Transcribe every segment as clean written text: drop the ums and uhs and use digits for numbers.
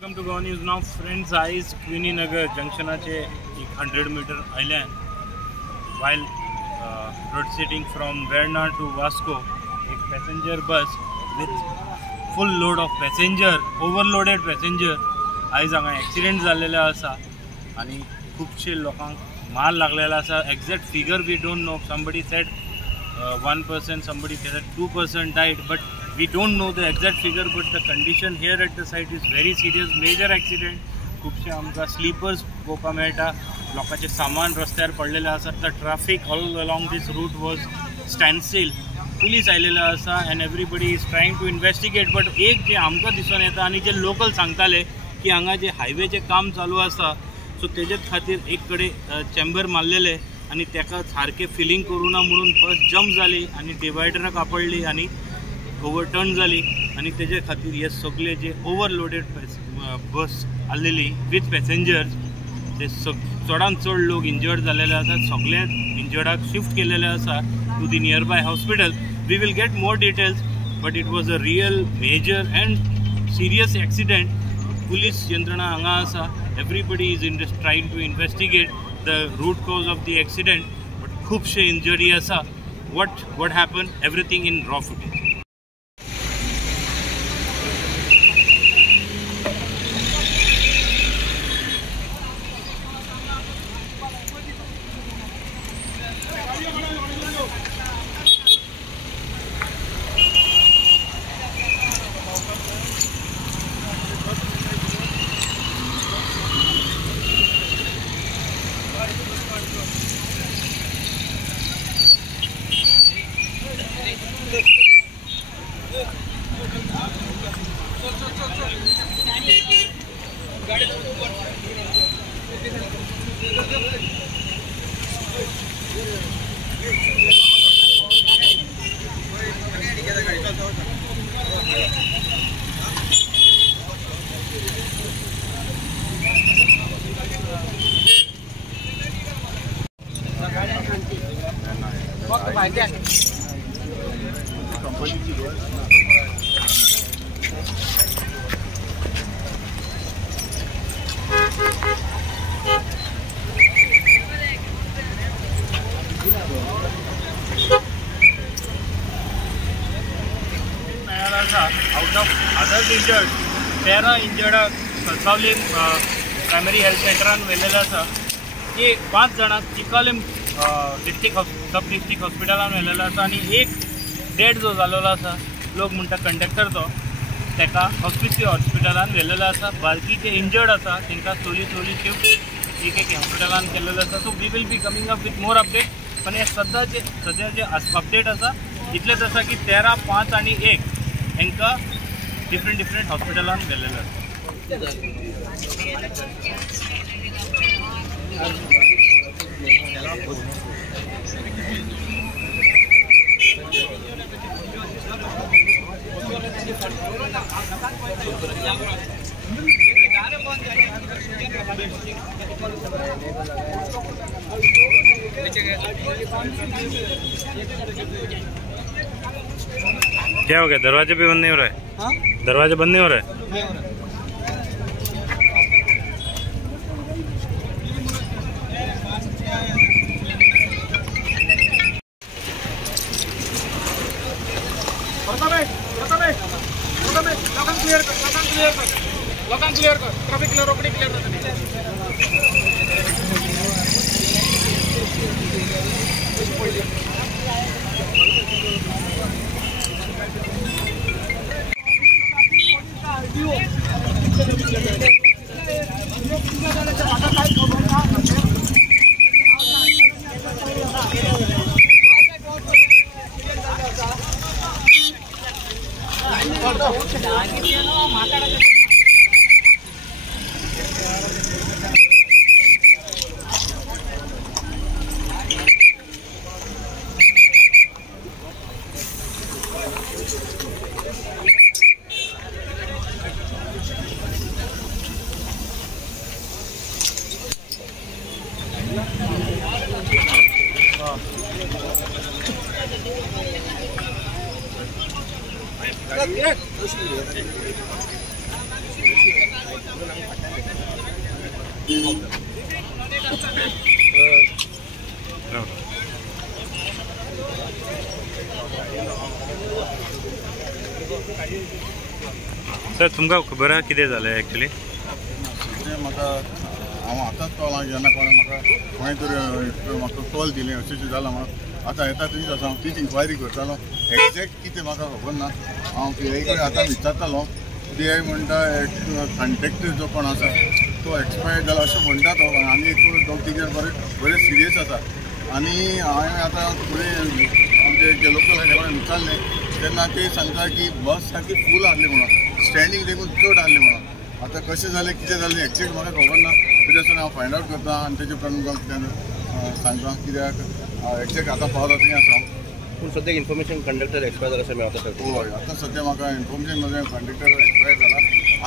Welcome to Go News now. Friends, eyes Queenie Nagar junction 100 meter island. While proceeding from Verna to Vasco, a passenger bus with full load of passenger, overloaded passenger, आयज हांगा accident जाल्लेलो आसा आनी खूबशे लोकांक मार लागलेलो आसा. Exact figure we don't know. Somebody said 1%, somebody said 2% died, but we don't know the exact figure. But the condition here at the site is very serious. Major accident. खूबशे आमकां स्लीपर्स पळोवपाक मेळटा. लोकांचे सामान रस्त्यार पडलेले आसा. The traffic all along this route was standstill. Police आयलेलो आसा and everybody is trying to investigate. But एक जे आमकां दिसून येता आनी जे लोकल सांगताले की हांगा जे हायवेचें काम चालू आसा सो तेजे खातीर एक कडेन चेंबर मारलेले आनी तेका सारकें फिलिंग करूं ना म्हणून बस जम्प जाली आनी डिवायडराक आपडली आनी ओवरटर्न जाली आनी तेजे खातीर हे सगळे जे ओवरलोडेड बस आसलेली विथ पॅसेंजर्स ते चडांत चड लोक इंजर्ड जाल्लेले आसात. सगळे इंजर्डाक शिफ्ट केलेले आसा to the nearby hospital. We will get more details but it was a real major and serious accident. Police यंत्रणा हांगा आसा. Everybody is trying to investigate the root cause of the accident. But खूबशे injury आसा. what happened, everything in raw footage. Out of others injured, 13 injured Salsauli primary health सेंटरान व्हेल्लेलो आसा. की 5 जाणां चिकोलीम डिस्ट्रिक्ट सब डिस्ट्रिक्ट हॉस्पिटलान व्हेल्लेलो आसा आनी एक डेड जो जाल्लो आसा. लोक म्हणटा कंडक्टर तो तेका हॉस्पिटल हॉस्पिटलान व्हेल्लेलो आसा. बाकी जे इंजर्ड आसा तांकां स्लोली शिफ्ट एक हॉस्पिटलान केल्लेलो आसा. So we will be coming up with more update. पण हे सद्या जे अपडेट आसा इतलेच आसा की 13, 5 आनी 1 हांकां डिफरंट हॉस्पिटलान व्हेल्लेलो आसा. क्या हो गया? दरवाजे भी बंद नहीं हो रहा है? हाँ? दरवाजे बंद नहीं हो रहा है? लोकांक क्लियर कर. ट्रॅफिक क्लियर रोकडी क्लियर जाता. सर तुमकां खबर आहा कितें जालें एक्चुअली? म्हाका हांव आतांच कळ्ळां जेन्ना कोणें म्हाका खंय तरी म्हाका कॉल दिलें अशें जालां म्हणून आतां येता थंयच आसा हांव तीच इन्क्वायरी करतालो एक्झॅक्ट कितें म्हाका खबर ना हांव पीआय कडेन आतां विचारतालो पीआय म्हणटा कॉन्ट्रेक्टर जो कोण आसा तो एक्सपायर्ड जाला अशें म्हणटा तो आनी एक दोन तीन जाण बरे सिरियस आसा आनी हांवें आतां फुडें आमचे जे लोकल हाजे कडेन विचारलें तेन्ना ते सांगता की बस सारकी फूल आहली म्हणून स्टँडींग देखून चड आहली म्हणून आतां कशें जालें कितें जालें एक्झॅक्ट म्हाका खबर ना तेज्यासून हांव फायंड आवट करता आनी तेजे उपरांत तुमकां सांगता कित्याक एक्झॅक्ट आतां पावता थंय आसा पूण सद्याक इन्फॉर्मेशन कंडक्टर एक्सपायर जाला अशें मेळटा सर. हय आतां सद्या म्हाका इन्फॉर्मेशन मेळ्ळें कंडक्टर एक्सपायर जाला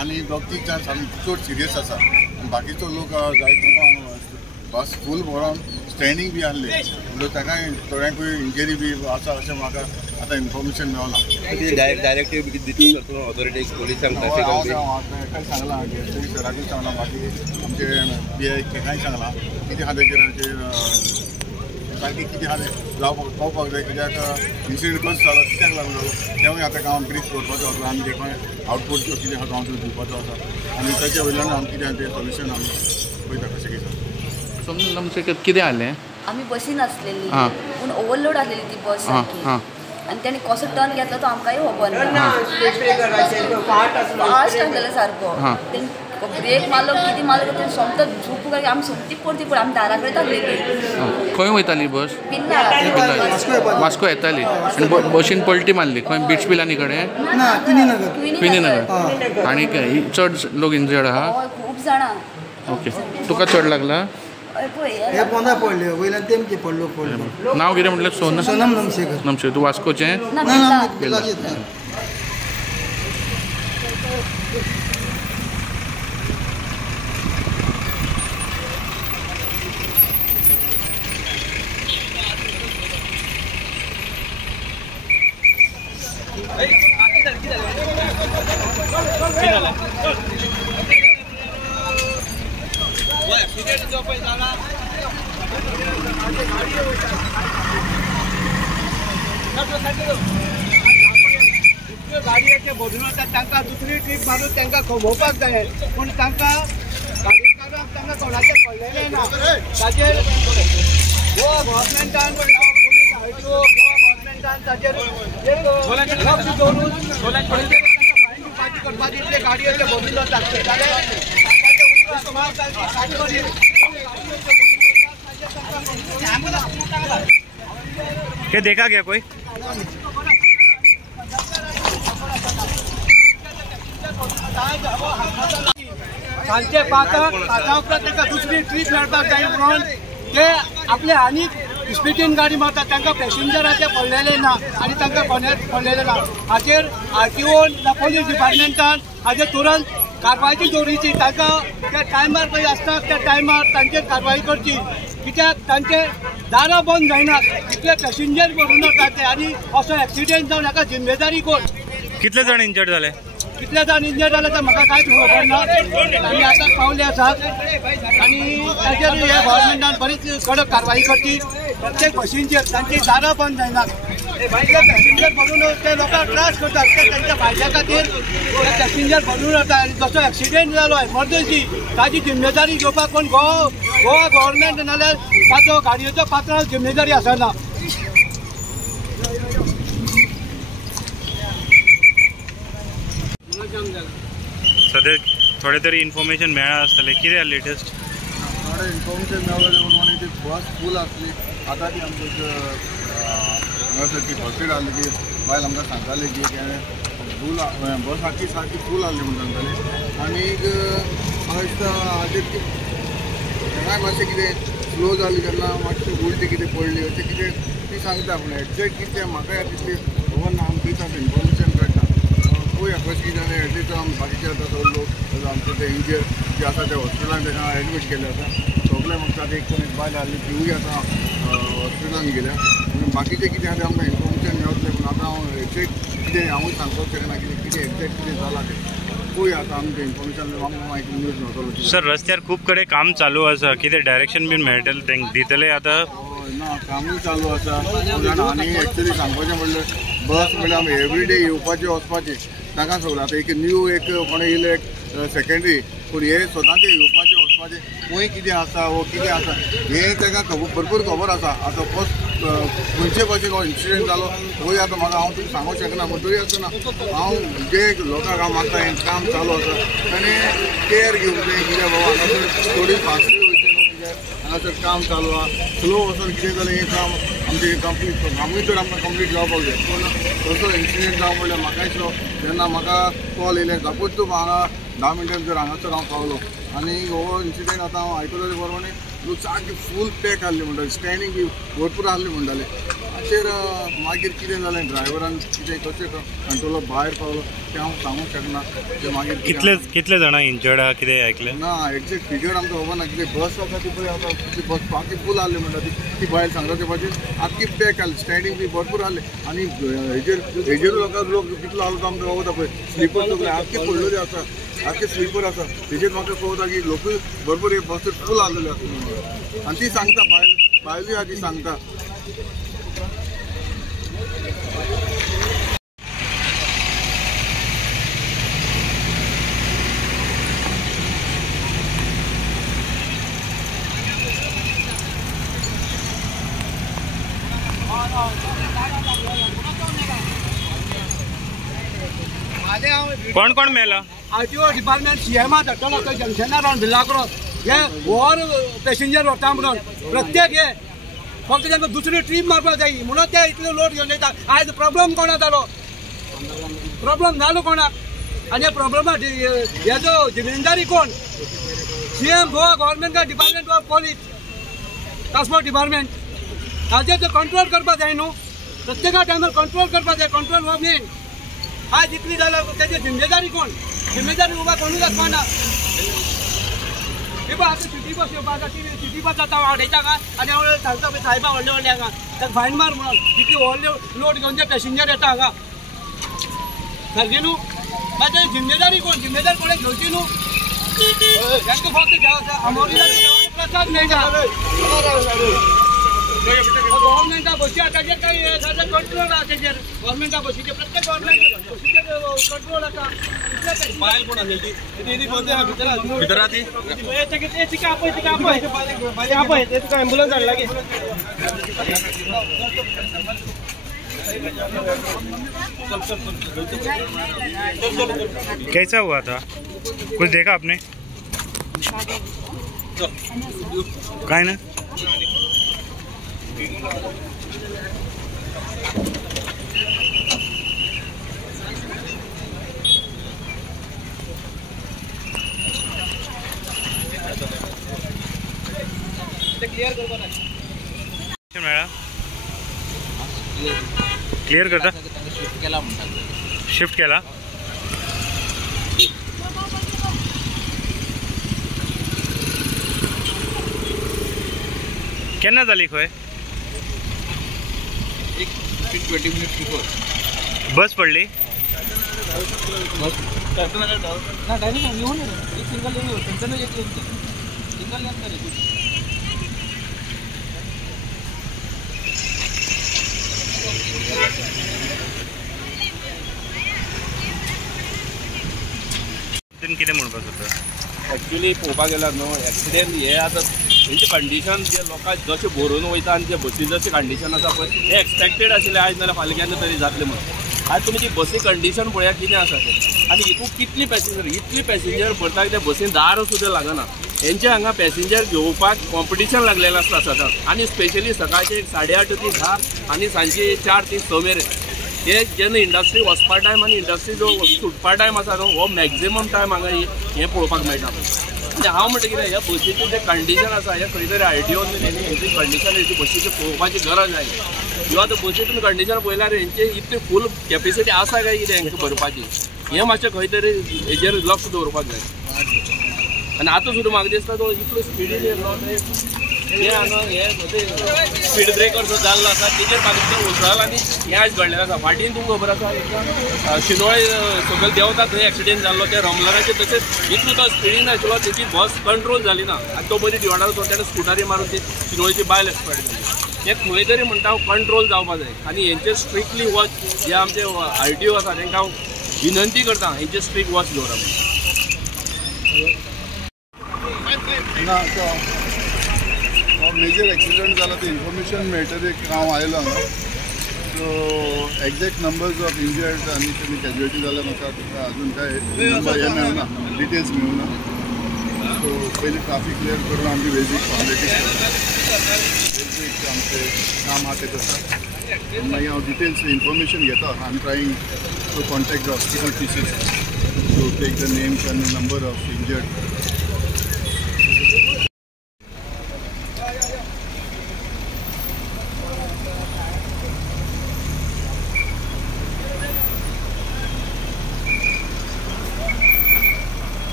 आनी दोग तीग जाण सामके चड सिरियस आसा आनी बाकीचो लोक जायतो बस फूल भरोन स्टँडींग बी आहले म्हणजे ताकाय थोड्यांकूय इंजरी बी आसा अशें म्हाका आतां इन्फॉर्मेशन मेळना. डायरेक्टीव बी दितली सर तूं ऑथॉरिटीज पोलिसांक ट्रॅफिकाक एकाय सांगलां सराकूय सांगलां बाकी आमचे पीआय तेकाय सांगलां कितें आहा तेजेर सारकी कितें आहा जावपाक पावपाक जाय कित्याक इन्सिडंट कसो जालो कित्याक लागून जालो तेवूय आतां हांव ब्रीफ करपाचो आसा आनी ते खंय आउटपूट कितें आहा तो हांव दिवपाचो आसा आनी ताचे वयल्यान आमी कितें आहा तें सोल्युशन आमी पळयता कशें कितें. समजून आमचें कितें जालें? आमी बसीन आसलेली पूण ओवरलोड आसलेली ती बस सारकी आनी तेणी कसो टर्न घेतलो तो आमकांय खबर ना फास्ट आसलेलो सारको तेणी ब्रेक मारलो कितें मारलो तें सोमतो झुपू काय आमी सोमती पडटी पड आमी दारा कडेन आसलेली. खंय वयताली बस? पिल्ला वास्को येताली आनी बशीन पलटी मारली खंय बिट्स पिलांनी कडेन? क्विनी नगर. आनी चड लोक इंजर्ड आहा? खूब जाणां. ओके तुका चड लागला? हे पोंदा पडले वयल्यान तेमचे पडलो पडलो. नांव कितें म्हटलें? सोनम नमशेकर. नमशेकर. तूं वास्कोचें? ना पिल्ला. गाडयेचे भरून वतात तांकां दुसरी ट्रीप मारून तांकां खमोवपाक जाय पूण तांकां गाडीकारांक तांकां कोणाचें कळलेलें ना. ताचेर गोवा गव्हर्मेंटान पुलीस आयट्यो गोवा गव्हर्मेंटान ताचेर एक लक्ष दवरून फायन दिवपाची करपाची इतले गाडयेचे भरून वतात जाल्यार क्या देखा क्या कोई? सांजचे पांचा उपरांत तांकां दुसरी ट्रीप मेळपाक जाय म्हणून ते आपले आनी स्पिडीन गाडी मारतात तांकां पॅसेंजराचे पडलेले ना आनी तांकां कोणेच पडलेले ना. हाचेर आरटीओन पुलीस डिपार्टमेंटान हाचेर तुरंत कारवायची दवरिची. तांकां त्या टायमार खंय आसता त्या टायमार तांचेर कारवाई करची कित्याक तांचे दारां बंद जायनात इतले पॅसेंजर भरून वतात ते आनी असो एक्सिडेंट जावन हाका जिम्मेदारी कोण? कितले जाण इंजर्ड जाले? कितले जाण इंजर्ड जाले तर म्हाका कांयच खबर ना. आमी आतां पावले आसात आनी ताचेर हे गव्हर्मेंटान बरीच कडक कारवाई करची. प्रत्येक बसींचेर तांची दारां बंद जायनात. भायले पॅसेंजर भरून ते लोकांक त्रास करतात ते तांच्या भायल्या खातीर ते पॅसेंजर भरून वतात आनी जसो एक्सिडेंट जालो एमर्जन्सी ताची जिम्मेदारी घेवपाक कोण गोवा गव्हर्मेंट नाल्यार ताचो गाडयेचो पात्रांव जिम्मेदारी आसना. सध्या थोडे तरी इन्फॉर्मेशन मेळ्ळा आसतलें कितें लेटेस्ट? थोडें इन्फॉर्मेशन मेळ्ळें म्हणून ती बस फूल आसली आतां ती आमचे हांगासर ती बसीर आहली की बायल आमकां सांगताली की फूल बस आख्खी सारकी फूल आहली म्हणून सांगताली. आनीक म्हाका दिसता हाचेर तेन्नाय मातशें कितें स्लो जाली तेन्ना मातशें उलटी कितें पडली अशें कितें ती सांगता पूण एक्झॅक्ट कितें म्हाकाय तितली खबर ना. आमी दिता इन्फॉर्मेशन करता पळोवया कशें कितें जालें एटलीस्ट आमी बाकीचे आतां सगळे लोक आमचे ते इंजर जे आसा ते हॉस्पिटलान ताका एडमीट केले आसा सगळे म्हणटात एक कोण एक बायल आहली तिवूय आतां हॉस्पिटलान गेल्या. बाकीचे कितें आहा तें आमकां इन्फॉर्मेशन मेळटलें पूण आतां हांव एक्झॅक्ट कितें हांवूय सांगपाक शकना कितें एक्झॅक्ट कितें जालां तें पळोवया आतां आमचें इन्फॉर्मेशन आमकां माहिती न्यूज मेळटलो सर रस्त्यार खूब कडेन काम चालू आसा कितें डायरेक्शन बीन मेळटलें तेंक दितले आतां ना कामूय चालू आसा आनी एक्चुअली सांगपाचें म्हणल्यार बस म्हणल्यार आमी एवरीडे येवपाचें वचपाचें ताका सगळें आतां एक न्यू एक कोणें येयलें सेकेंडरी पूण हे स्वताचें येवपाचें वचपाचें खंय कितें आसा वो कितें आसा हें ताका भरपूर खबर आसा आतां फस्ट खंयचे भाशेन हो इन्सिडंट जालो पळय आतां म्हाका हांव तुका सांगूंक शकना पूण तरी आसतना हांव जे लोकांक हांव मागता हें काम चालू आसा ताणें केअर घेवंक जाय कित्याक बाबा हांगासर थोडी फास्टूय वयचें न्हू कित्याक हांगासर काम चालू आहा स्लो वचून कितें जालें हें काम आमचें कंप्लीट कामूय तर आमकां कंप्लीट जावपाक जाय पूण तसो इन्सिडंट जावं म्हणल्यार म्हाका दिसलो जेन्ना म्हाका कॉल येयलें सपोज तूं हांगा 10 मिनटां जर हांगासर हांव पावलो आनी हो इन्सिडंट आतां हांव आयकलो ते प्रमाणे लोक सारकी फूल पॅक आहली म्हणटाले स्टँडींग बी भरपूर आहली म्हणटाले हाचेर मागीर कितें जालें ड्रायव्हरान कितें कशें कंट्रोला भायर पावलो तें हांव सांगूंक शकना तें मागीर कितले जाणां इंजर्ड आहा कितें आयकलें ना एक्झॅक्ट फिगर आमकां खबर ना कितें बस आसा ती पळय आतां ती बस बाकी फूल आहली म्हणटा ती भायर सांगता भाशेन आख्खी पॅक आहली स्टँडींग बी भरपूर आहली आनी हेजेर लोक कितलो आहलो तो आमकां वता पळय स्लिपर सगळे आख्खे पडलेले आसा आख्खे स्लिपर आसा तेजेर म्हाका कळटा की लोकूय भरपूर हे बस फूल आहलेले आसा आनी ती सांगता भायली आहा ती सांगता कोण कोण मेला RTO डिपार्टमेंट CM धाडटलो तो जंक्शनार रावन भिल्ला क्रॉस हे व्हर पॅसेंजर वता म्हणून प्रत्येक हे फक्त तांकां दुसरी ट्रीप मारपाक जाय म्हणून ते इतलो लोड घेवन येता आयज प्रॉब्लम कोणा जालो प्रॉब्लम जालो कोणाक आनी प्रॉब्लमा हेजो जिम्मेदारी कोण CM गोवा गव्हर्मेंट का department of police transport department हाचेर कंट्रोल करपाक जाय न्हू प्रत्येका टायमार कंट्रोल करपाक जाय कंट्रोल हो मेन आज इतली जाल्यार तेजी जिम्मेदारी कोण जिम्मेदारी उबा कोणूच आसपाना हे पळय आतां सिटी बस येवपाक सिटी बस जाता वाडयता काय आनी हांव सांगता पळय सायबा व्हडले व्हडले हांगा ताका फायन मार म्हणून इतले व्हडले लोड घेवन जे पॅसेंजर येता हांगा सारकें न्हू मागीर तेजी जिम्मेदारी कोण जिम्मेदारी कोणें घेवची न्हू तांकां फक्त आमोरीला प्रसाद मेळटा गव्हर्मेंटा बसी आसा ताजेर काही कंट्रोल आहा तेजेर गव्हर्मेंटा बसीचे प्रत्येक गव्हर्मेंट बसीचे कंट्रोल आसा बायल कोण आसली ती बंद आहा भितर आहा ती तिका आपय तिका एम्बुलन्स हाडला की कैसा हुआ था कुछ देखा आपने काय ना क्लियर करता शिफ्ट केला केन्ना जाली खंय 20 minutes before बस पडली कितें म्हणपाक सोदता एक्चुअली पळोवपाक गेल्यार न्हू एक्सिडेंट हे आतां म्हणजे कंडिशन जे लोकांक जशें भरून वयता आनी जे बसी जशें कंडिशन आसा पळय हे एक्सपेक्टेड आशिल्लें आयज नाल्यार फाल्यां केन्ना तरी जातलें म्हणून आयज तुमी ती बसी कंडिशन पळया कितें आसा तें आनी हितून कितली पॅसेंजर भरता की त्या बसीन दार सुद्दां लागना हेंचे हांगा पॅसेंजर घेवपाक कॉम्पिटिशन लागलेलें आसता सदांच आनी स्पेशली सकाळचे 8:30 ते 10 आनी सांजचे 4 ते 6 मेरेन हे जेन्ना इंडस्ट्री वचपा टायम आनी इंडस्ट्री जो सुटपा टायम आसा न्हू हो मॅक्झिमम टायम हांगा हें पळोवपाक मेळटा म्हणजे हांव म्हणटा कितें ह्या बसीचें जें कंडिशन आसा हें खंय तरी RTOन बीन हेंची कंडिशन हेची बसीची पळोवपाची गरज आसा किंवा आतां बसी तुमी कंडिशन पळयल्यार हेंची इतली फूल कॅपेसिटी आसा काय कितें हेंकां भरपाची हें मातशें खंय तरी हेजेर लक्ष दवरपाक जाय आनी आतां सुद्दां म्हाका दिसता तो इतलो स्पिडीन येयलो जे हांगा हे स्पीड ब्रेकर जो जाल्लो आसा तेजेर बाकीचे उसळल आनी हें आयज घडलेलें आसा. फाटीं तुमकां खबर आसा शिनोळे सकयल देंवता थंय एक्सिडेंट जाल्लो त्या रमलराचे तशेंच इतलो तो स्पिडीन आशिल्लो तेची बस कंट्रोल जाली ना आनी तो बरी डिवायडर वचून ताणें स्कुटरी मारून ती शिनोळेची बायल एक्सपायर्ड जाली. हे खंय तरी म्हणटा कंट्रोल जावपा जाय आनी हेंचेर स्ट्रिक्टली वॉच जे आमचे RTO आसा तांकां विनंती करता हेंचेर स्ट्रिक्ट वॉच दवरप. मेजर एक्सिडेंट जाला ते इन्फॉर्मेशन मेळटरी हांव आयलो हांगा. सो एक्झॅक्ट नंबर्स ऑफ इंजर्ड आनी तुमी कॅज्युअलिटी जाल्यार म्हाका अजून काय नंबर हे मेळना, डिटेल्स मेळना. सो पयलीं ट्राफीक क्लियर करून आमची बेजीक फॉर्मेलिटीज आमचें काम आहा तें करता. मागीर हांव डिटेल्स इन्फॉर्मेशन घेता. I am trying to contact the hospital टीसीस टू टेक द नेम्स आनी नंबर ऑफ इंजर्ड.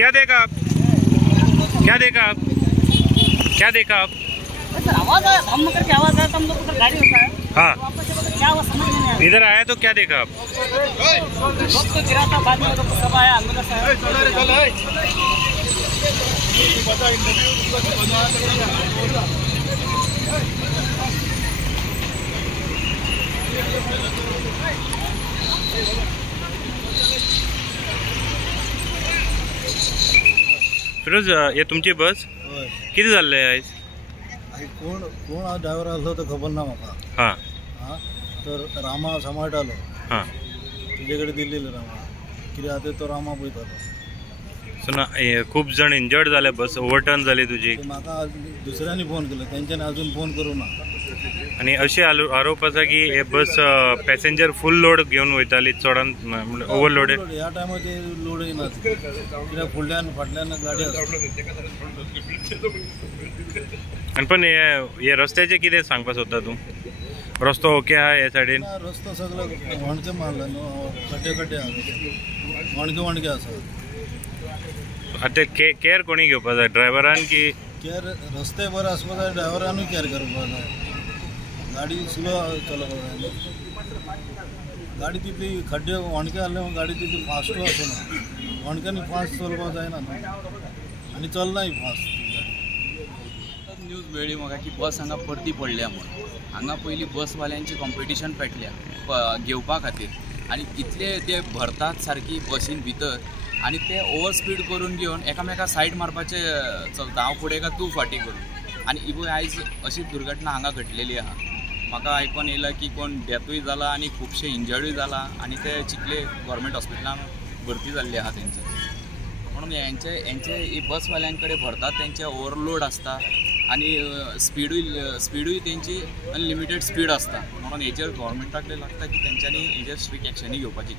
क्या देखा आप? क्या देखा आप? क्या देखा आप? सर आवाज आया, हम मगर क्या आवाज आया तो हम लोग उधर गाड़ी होता है। हाँ, क्या हुआ समझ में नहीं आया। इधर आया तो क्या देखा आप? लोग तो गिरा था, बाद में लोग सब आया अंदर से। फिरोज, ये तुमची बस किती जाल्ले आयज? कोण कोण हा ड्रायव्हर आसलो तो खबर ना म्हाका. हां हां तर रामा सांबाळटालो. हां, तुजे कडेन दिल्लेलो रामा, कित्याक आतां तो रामा पळयतालो. सो ना खूब जण इंजर्ड जाले, बस ओवरटर्न जाली तुजी. म्हाका दुसऱ्यांनी फोन केलो, तेंच्यांनी अजून फोन करूं ना. आणि अशें आरोप आसा की हे बस पॅसेंजर फूल लोड घेवन वयताली, चडान ओवरलोडेड. ह्या टायमार ते लोड येना, कित्याक फुडल्यान फाटल्यान गाडी आसा. आणि पण हे रस्त्याचे कितें सांगपाक सोदता तूं? रस्तो ओके आहा हे सायडीन? रस्तो सगळो वणके मारला न्हू, खड्डे आहा, वणके आसा. आता केअर कोणी घेवपा जाय, ड्रायव्हरान की? केअर रस्ते बरे आसपा जाय, ड्रायव्हरानूय केअर करपा जाय. गाडी स्लो चलोवपा जाय. गाडी तितली खड्डे वणके आहले गाडी तितली फास्टू आसना. वणक्यांनी फास्ट चलोवपा जायना आनी चलनाय फास्ट. न्यूज मेळ्ळी म्हाका की बस हांगा परती पडल्या म्हणून. हांगा पयलीं बसवाल्यांची कॉम्पिटिशन पेटल्या घेवपा खातीर आनी इतले ते भरतात सारकी बसीन भितर आनी ते ओवर स्पीड करून घेवन एकामेका सायड मारपाचे चलता, हांव फुडें काय तूं फाटीं करून. आनी इबय आयज अशी दुर्घटना हांगा घडलेली आहा. म्हाका आयकून येयला की कोण डेथूय जाला आनी खुबशे इंजर्डूय जाला आनी ते चिखले गव्हर्मेंट हॉस्पिटलान भरती जाल्ले आहा तेंचे. म्हणून हेंचे ही बसवाल्यां कडेन भरतात, तेंचे ओवरलोड आसता आनी स्पीडूय तेंची अनलिमिटेड स्पीड आसता. म्हणून हेचेर गव्हर्मेंटाक लागता की तेंच्यांनी हेचेर स्ट्रिक्ट एक्शनूय घेवपाची.